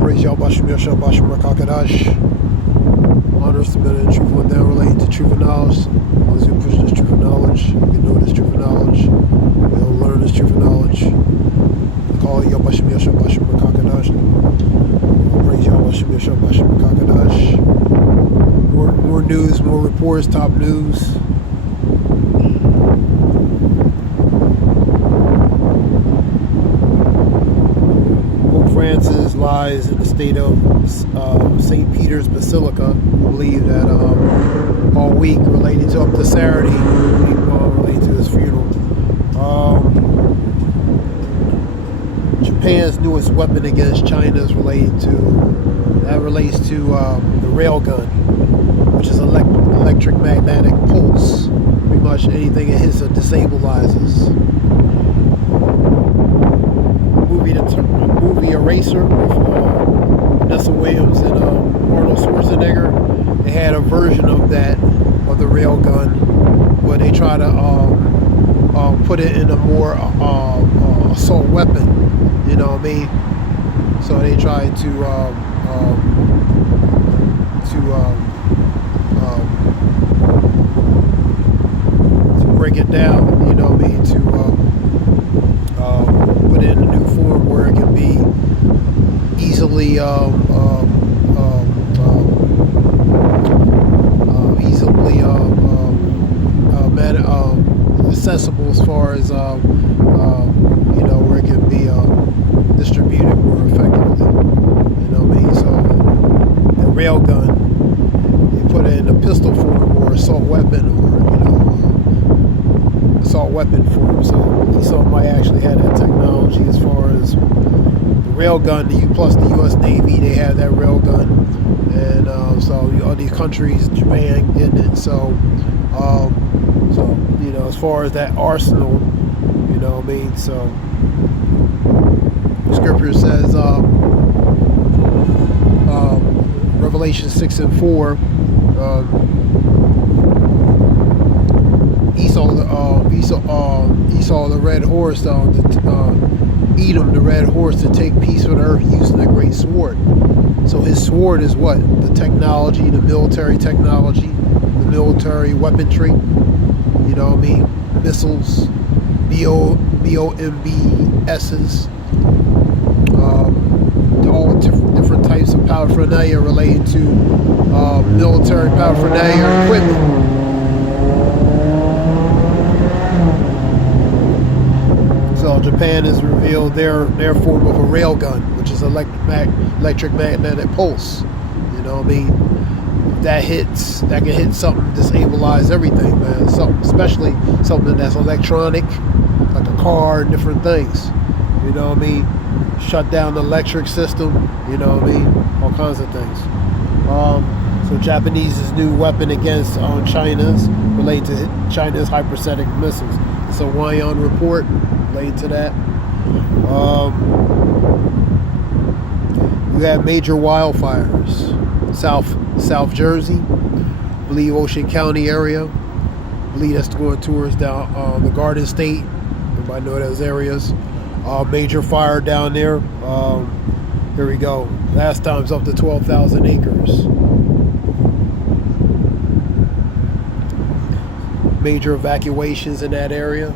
Praise Yahweh Bashem Yashab Bashem Rakakadash. Honors to men and truth one down related to truth and knowledge. Those who push this truth and knowledge, you know this truth and knowledge. They'll learn this truth and knowledge. They call it Yahweh Bashem Yashab Bashem Rakakadash. Praise Yahweh Bashem Yashab Bashem Rakakadash. More news, more reports, top news. Francis lies in the state of St. Peter's Basilica. We believe that all week related to up to Saturday, related to his funeral. Japan's newest weapon against China is relates to the railgun, which is electric magnetic pulse. Pretty much anything it hits or destabilizes. Movie Eraser with Vanessa Williams and Arnold Schwarzenegger. They had a version of that, of the railgun, where they try to put it in a more assault weapon. You know what I mean? So they try to break it down. You know what I mean? To put it in a new form where it can be easily accessible as far as where it can be distributed more effectively. You know what I mean? So the rail gun, you put it in a pistol form or assault weapon, or assault weapon form. So it might actually have that technology as far as the rail gun. Plus the U.S. Navy, they have that rail gun, and so all these countries, Japan getting it. So as far as that arsenal, you know what I mean. So Scripture says, Revelation 6:4. Esau the red horse, Edom the red horse, to take peace from earth using a great sword. So his sword is what? The technology, the military technology, the military weaponry. You know what I mean? Missiles, BOMBSs, all different types of paraphernalia related to military paraphernalia equipment. So Japan has revealed their form of a railgun, which is electric magnetic pulse. You know what I mean? That can hit something, destabilize everything, man. Especially something that's electronic, like a car and different things. You know what I mean? Shut down the electric system. You know what I mean? All kinds of things. So Japanese's new weapon against China's related to China's hypersonic missiles. It's a Wyon report related to that. You have major wildfires. South Jersey, I believe Ocean County area. I believe that's going towards down the Garden State. Everybody know those areas. Major fire down there. Here we go. Last time's up to 12,000 acres. Major evacuations in that area.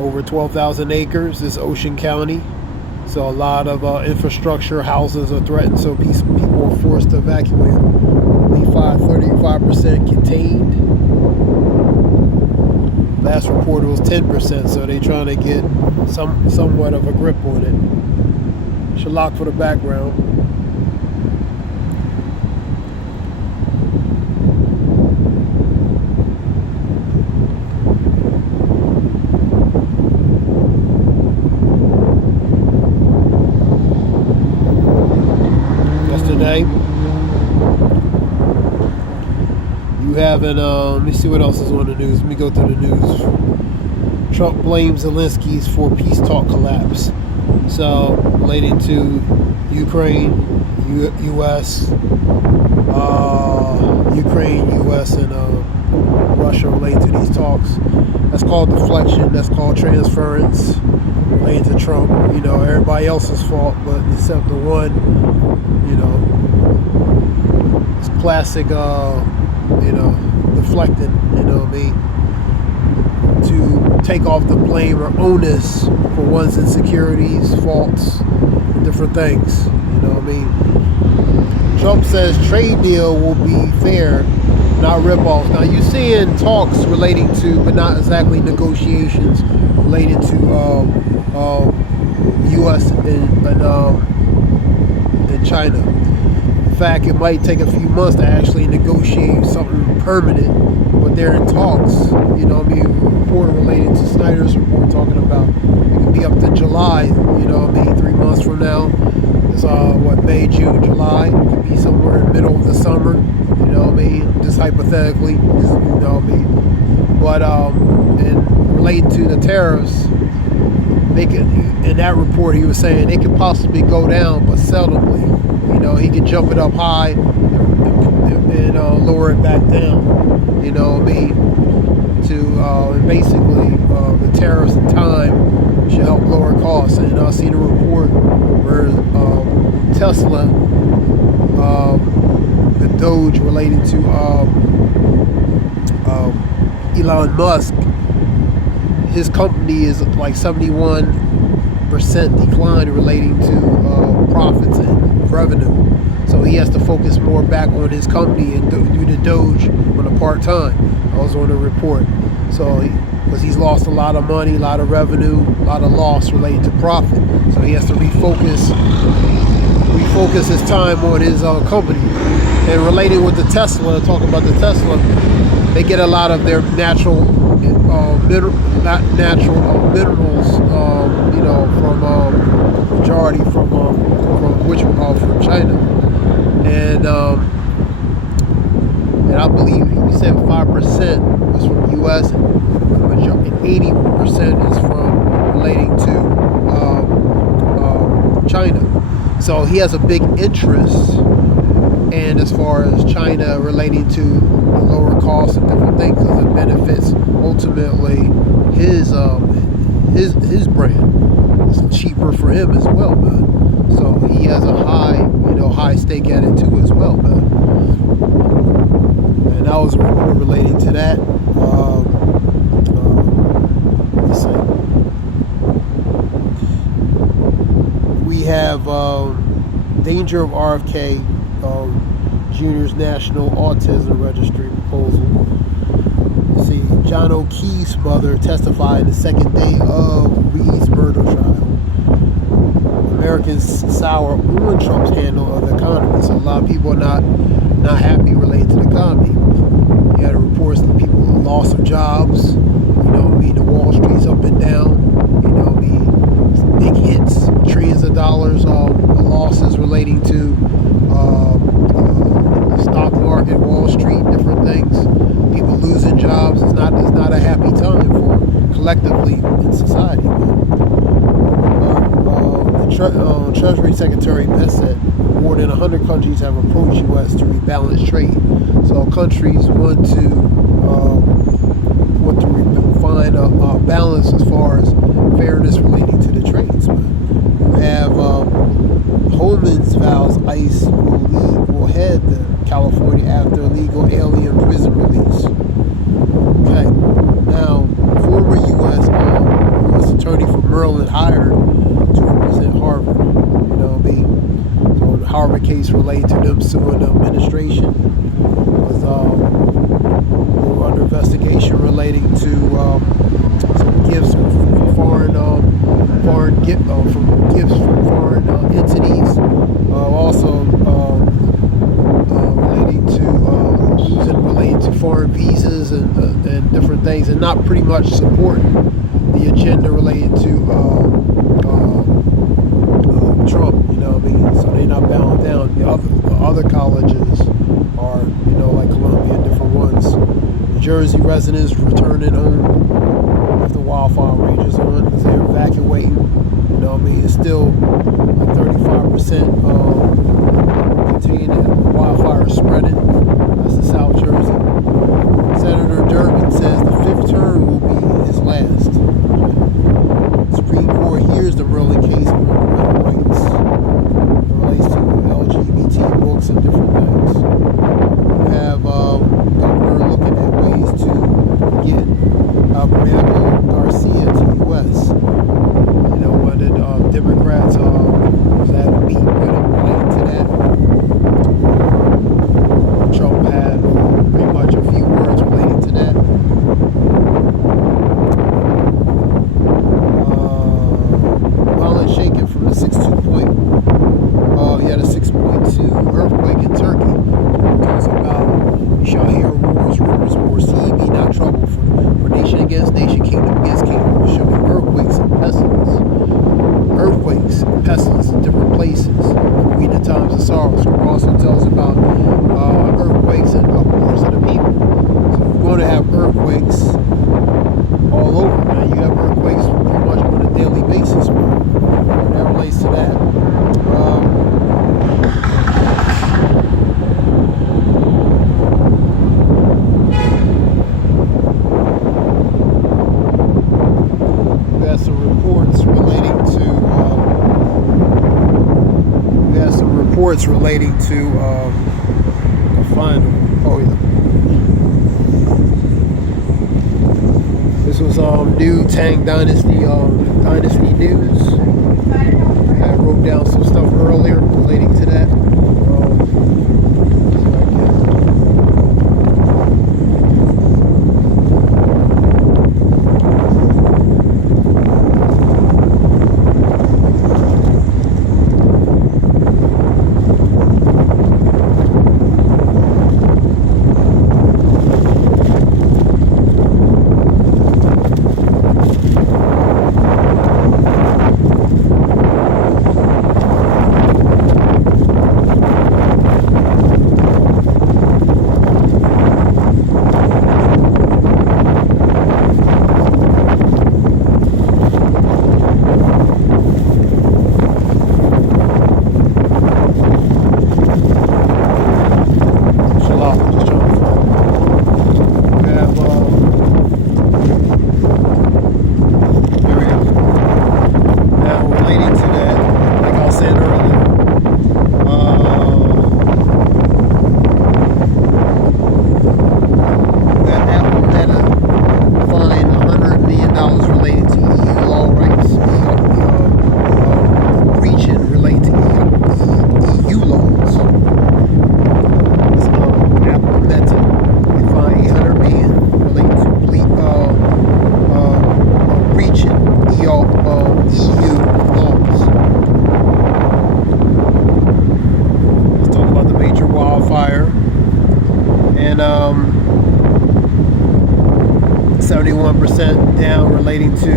Over 12,000 acres is Ocean County. So a lot of infrastructure, houses are threatened, so people are forced to evacuate. Only 35% contained. Last report was 10%, so they're trying to get somewhat of a grip on it. Shalak for the background. You have let me see what else is on the news. Let me go through the news. Trump blames Zelensky's for peace talk collapse. So, relating to Ukraine, U.S., and Russia related to these talks. That's called deflection. That's called transference related to Trump. Everybody else's fault, but except the one. It's classic. Deflecting. To take off the blame or onus for one's insecurities, faults, different things. Trump says trade deal will be fair, not rip-offs. Now you're seeing talks relating to, but not exactly negotiations related to U.S. and China. In fact, it might take a few months to actually negotiate something permanent, but they're in talks. Report related to Snyder's report talking about it could be up to July. 3 months from now. It's May, June, July. It could be somewhere in the middle of the summer. Just hypothetically. But and related to the tariffs, in that report he was saying it could possibly go down, but seldomly. He could jump it up high and lower it back down. To basically the tariffs in time should help lower costs. And I've seen a report where Tesla, the Doge relating to Elon Musk, his company is like 71% decline relating to profits and revenue. So he has to focus more back on his company and do the Doge on a part-time. I was on the report. So because he's lost a lot of money, a lot of revenue, a lot of loss related to profit. So he has to refocus his time on his company. And relating with the Tesla, talking about the Tesla, they get a lot of their natural minerals, from majority from China, and I believe he said 5% was from the U.S. and 80% is from relating to China. So he has a big interest, and as far as China relating to lower costs and different things, because it benefits ultimately his brand. It's cheaper for him as well, man. So he has a high stake at it too as well, man. And that was a report relating to that. Let's see. We have danger of RFK Jr.'s National Autism Registry proposal. Let's see. John O'Keefe's mother testified in the second day of Reed's murder trial. Americans sour on Trump's handle of the economy. So a lot of people are not happy related to the economy. You had reports of people loss of jobs. The Wall Street's up and down. Big hits, trillions of dollars losses relating to the stock market, Wall Street, different things. People losing jobs. It's not a happy time for collectively in society. Treasury Secretary Bessent, more than 100 countries have approached U.S. to rebalance trade. So countries want to find a balance as far as fairness relating to the trades. You have Holman's vows ICE will head to California after illegal alien prison release. Okay, now former U.S. Attorney for Maryland hired to represent Harvard. So the Harvard case related to them suing the administration was under investigation relating to some gifts from gifts from foreign entities. Also relating to foreign visas and different things, and not pretty much supporting the agenda related to Trump. So they're not bound down. The other colleges are, like Columbia and different ones. New Jersey residents returning home after wildfire rages on because they're evacuating. It's still like 35% contained, and the wildfire is spreading. That's the South Jersey. Senator Durbin reports relating to the final. Oh yeah. This was new Tang Dynasty news. I wrote down some stuff earlier relating to that. And 71% down relating to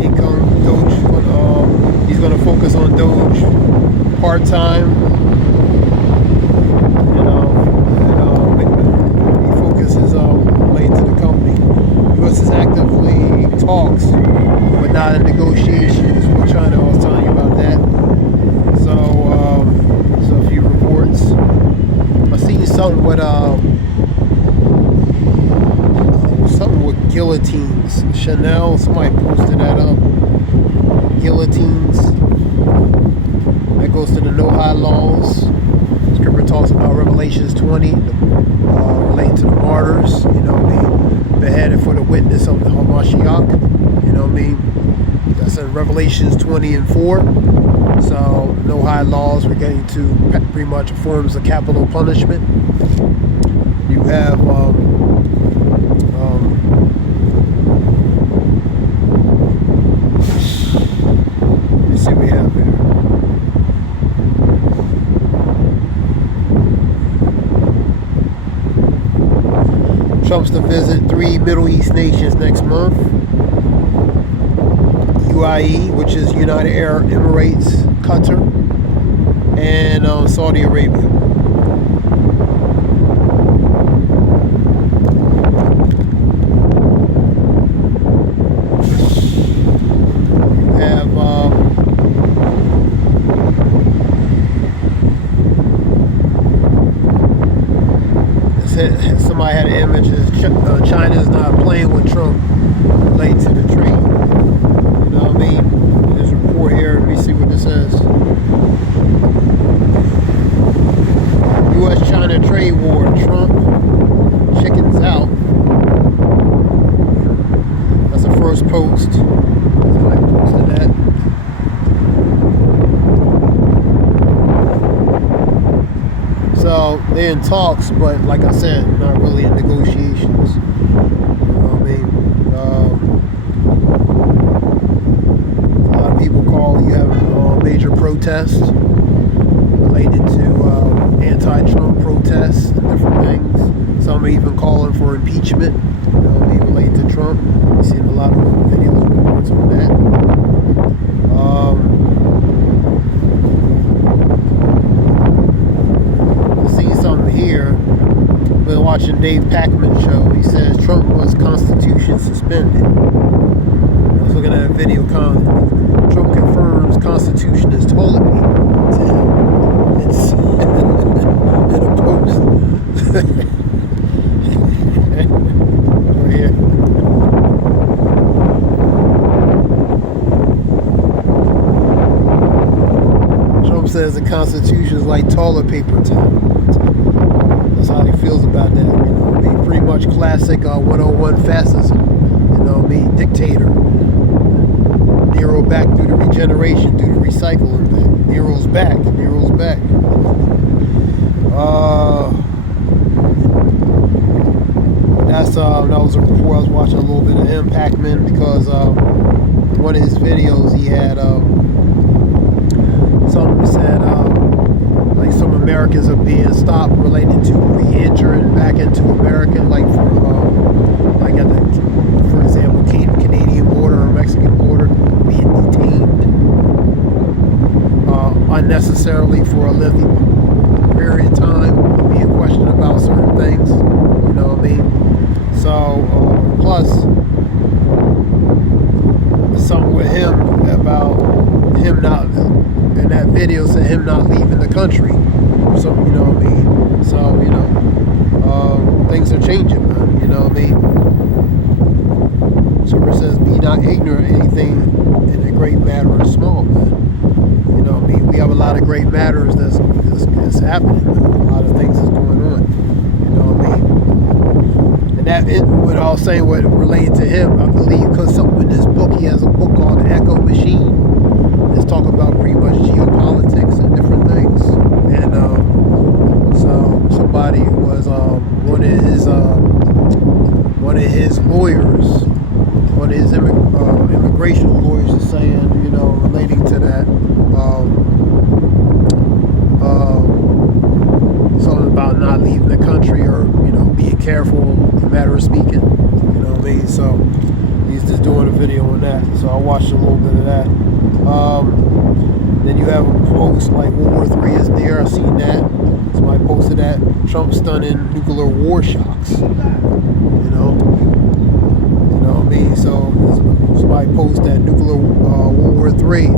income. Doge, he's going to focus on Doge part-time. He focuses relating to the company. U.S. is actively talks, but not in negotiations with China. I was telling you about that. So a few reports. I seen something with guillotines. Chanel, somebody posted that up. Guillotines. That goes to the no-high laws. Scripture talks about Revelations 20, relating to the martyrs, being beheaded for the witness of the Hamashiach. That's in Revelations 20 and 4. So, no high laws. We're getting to pretty much forms of capital punishment. You have let's see what we have here. Trump's to visit 3 Middle East nations next month. UAE, which is United Arab Emirates, Qatar, and Saudi Arabia. Somebody had an image of China is not playing with Trump related to the trade. There's a report here. Let me see what this says. U.S.-China trade war. Trump chickens out. That's the first post. Somebody posted that. So they're in talks, but like I said, not really in negotiations. A lot of people call you have major protests related to anti-Trump protests and different things. Some are even calling for impeachment, related to Trump. We've seen a lot of videos and reports on that. Here, been watching Dave Pacman show. He says Trump wants Constitution suspended. I was looking at a video. Trump confirms Constitution is toilet paper to him. It's in a post. Over here. Trump says the Constitution is like toilet paper to him. That's how he feels about that. You know, I mean, pretty much classic 101 fascism. You know, I mean, dictator. Nero back through the regeneration, through the recycling back. Nero's back. Nero's back. That was a report. I was watching a little bit of him, Pac-Man, because one of his videos he had something said like some Americans are being stopped related to re-entering back into America, like for like at the, for example, Canadian border or Mexican border, being detained unnecessarily for a lengthy period of time, being questioned about certain things. You know what I mean? So plus something with him about him not in that video said him not leaving the country. So you know what I mean? So you know things are changing, man. You know what I mean? Scripture says, "Be not ignorant of anything in a great matter or small." Man. You know what I mean? We have a lot of great matters that's happening. Man. A lot of things is going on. You know what I mean? And that what I was saying, what related to him, I believe, because in this book he has a book called The Echo Machine. It's talking about pretty much geopolitics and different things. And so somebody was one of his lawyers, one of his immigration lawyers is saying, you know, relating to that, something about not leaving the country or, you know, being careful, in the matter of speaking. You know what I mean? So he's just doing a video on that. So I watched a little bit of that. Then you have a post like World War III is there. I seen that. Somebody posted that. Trump stunning nuclear war shocks. You know what I mean? So somebody posted that nuclear World War III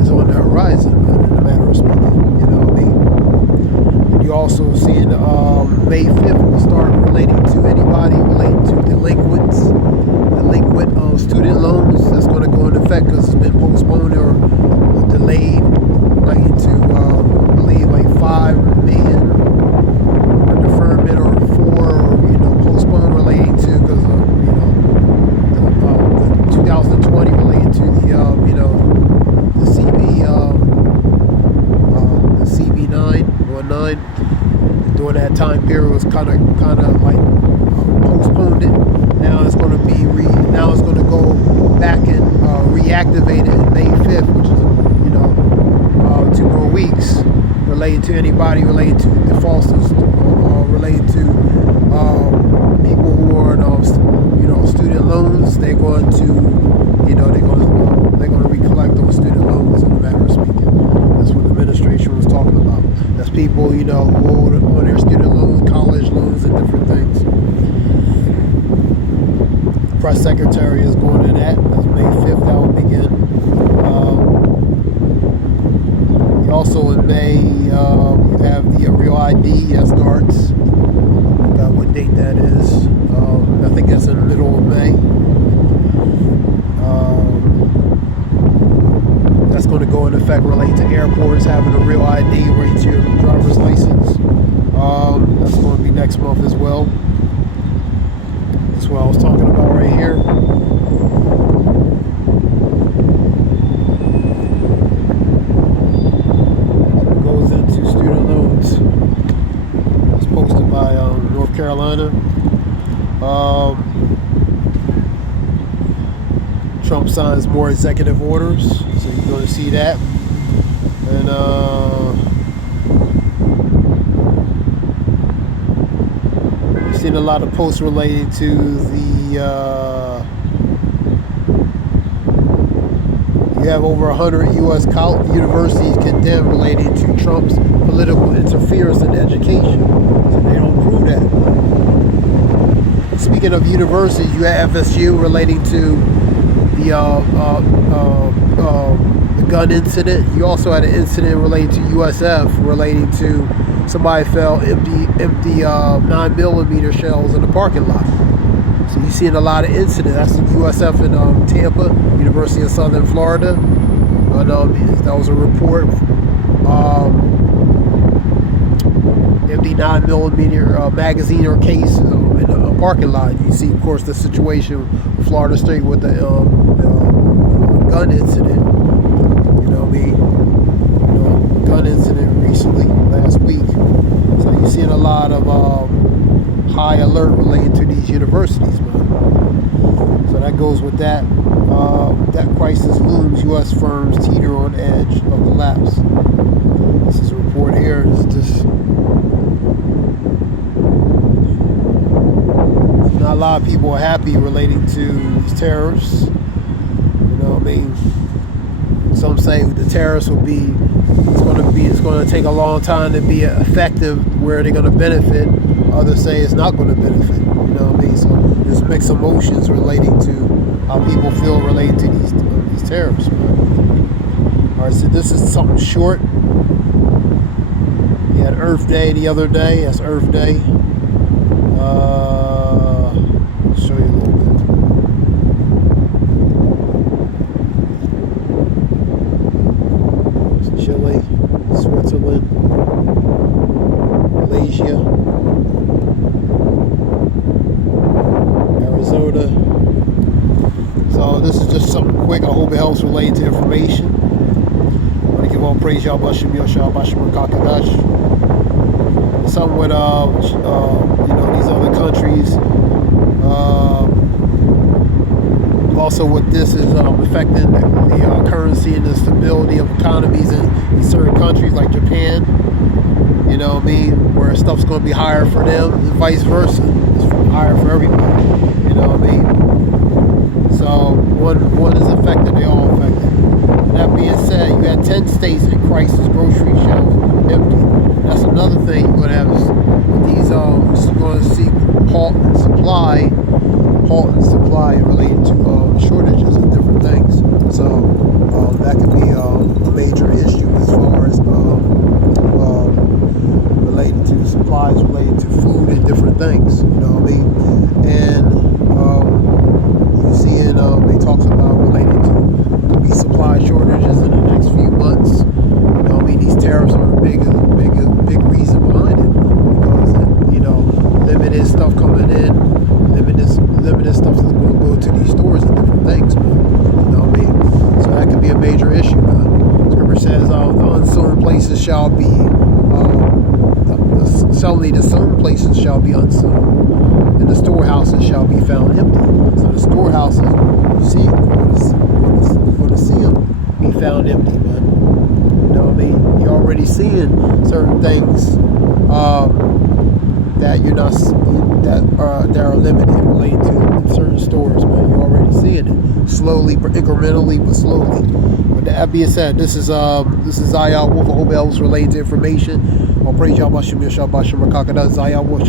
is on the horizon, man, in a matter of speaking. You know what I mean? And you also seeing May 5th will start relating to anybody relating to delinquent student loans. That's going to go into effect because it's been postponed or delayed, relating to I believe like 5 million or deferment or 4 or, you know, postponed relating to because of, you know, the 2020 related to the you know, the CB19. During that time period was kind of like postponed it. Now it's going to be now it's going to go back and reactivate it in May 5th, which is, you know, 2 more weeks, related to anybody related to defaulters, related to people who are on, you know, student loans. They're going to, you know, they're going to recollect those student loans, in a matter of speaking. That's what the administration was talking about. That's people, you know, who owe on their student loans, college loans, and different things. The press secretary is going to that. That's May 5th. That will begin. Also in May, you have the Real ID that starts. Forgot what date that is. I think that's in the middle of May. That's going to go into effect related to airports having a Real ID related to your driver's license. That's going to be next month as well. That's what I was talking about right here. It goes into student loans. It's posted by North Carolina. Trump signs more executive orders, so you're going to see that. And I've seen a lot of posts related to the you have over 100 U.S. universities condemned relating to Trump's political interference in education. So they don't prove that. Speaking of universities, you have FSU relating to the gun incident. You also had an incident related to USF relating to somebody fell empty 9mm shells in the parking lot. So you're seeing a lot of incidents. That's USF in Tampa, University of Southern Florida. That was a report empty 9mm magazine or case in a parking lot. You see, of course, the situation in Florida State with the gun incident. You know what I mean? Gun incident recently, last week. So you're seeing a lot of high alert related to these universities, man. So that goes with that. That crisis looms. U.S. firms teeter on edge of collapse. This is a report here. It's just not a lot of people are happy relating to these tariffs. You know what I mean? Some say the tariffs will be. It's going to take a long time to be effective where they're going to benefit. Others say it's not going to benefit. You know what I mean? So there's mixed emotions relating to how people feel related to these tariffs. All right, so this is something short. We had Earth Day the other day. That's Earth Day. I'll show you a little bit. Chile, Switzerland, Malaysia, Arizona. So this is just something quick. I hope it helps relate to information. I want to give all praise y'all, Bashim Yosha, Bashim Kakadash. Something with these other countries. Also, what this is affecting the currency and the stability of economies in certain countries like Japan. You know what I mean? Where stuff's going to be higher for them and vice versa. It's higher for everybody. You know what I mean? So one is affected, they all affected. And that being said, you got 10 states in crisis, grocery shelves empty. That's another thing you're going to have with these. You're going to see halt in supply related to shortages and different things. So that could be a major issue as far as related to supplies, related to food and different things. You know what I mean? And you see it, they talks about related to be supply shortages in the next few months. You know what I mean? These tariffs are a big reason behind it, because limited stuff coming in, limited stuff that's going to go to these stores and different things. You know what I mean? So that could be a major issue. Scripture says, the unsown places shall be suddenly the sown places shall be unsown, and the storehouses shall be found empty. So the storehouses, you see, you're going to see them be found empty, man. You know what I mean? You're already seeing certain things that you're not that are limited related to certain stores, man. You're already seeing it slowly, incrementally, but slowly. With that being said, this is Zayah Wolf. I hope it helps related to information. I'll praise y'all, Bashim Yashah, Bashim Rakakada, Zayah Wolf.